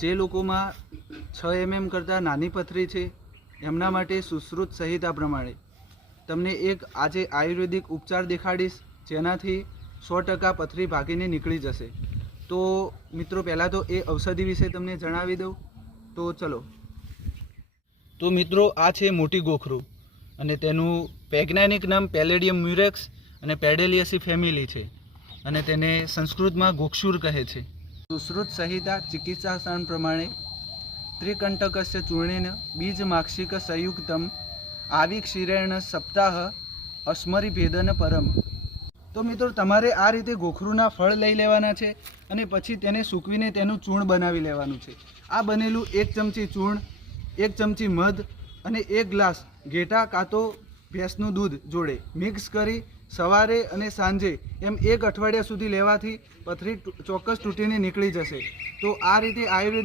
જે લોકોમાં 6 mm કરતાં નાની પથરી છે એમના માટે સુશ્રુત સંહિતા પ્રમાણે તમને એક આજે આયુર્વેદિક ઉપચાર દેખાડીશ, જેનાથી 100% પથરી ભાગીને નીકળી જશે। તો મિત્રો પહેલાં તો એ ઔષધિ વિશે તમને જણાવી દઉં તો ચલો। તો મિત્રો આ છે મોટી ગોખરું અને તેનું વૈજ્ઞાનિક નામ પેલેડિયમ મ્યુરેક્સ અને પેડેલિયસી ફેમિલી છે અને તેને સંસ્કૃતમાં ગોક્ષુર કહે છે। સુશ્રુત સંહિતા ચિકિત્સાશાસ્ત્ર પ્રમાણે ત્રિકંટકસ્ય ચૂર્ણેન બીજમાક્ષિક સંયુક્તમ આવિક્ષીરેણ સપ્તાહ અસ્મરીભેદન પરમ। તો મિત્રો તમારે આ રીતે ગોખરુના ફળ લઈ લેવાના છે અને પછી તેને સૂકવીને તેનું ચૂર્ણ બનાવી લેવાનું છે। આ બનેલું 1 ચમચી ચૂર્ણ, 1 ચમચી મધ અને 1 ગ્લાસ ઘેટા કાં તો ભેંસનું દૂધ જોડે મિક્સ કરી સવારે અને સાંજે એમ 1 અઠવાડિયા સુધી લેવાથી પથરી ચોક્કસ તૂટીને નીકળી જશે। તો આ રીતે આયુર્વેદ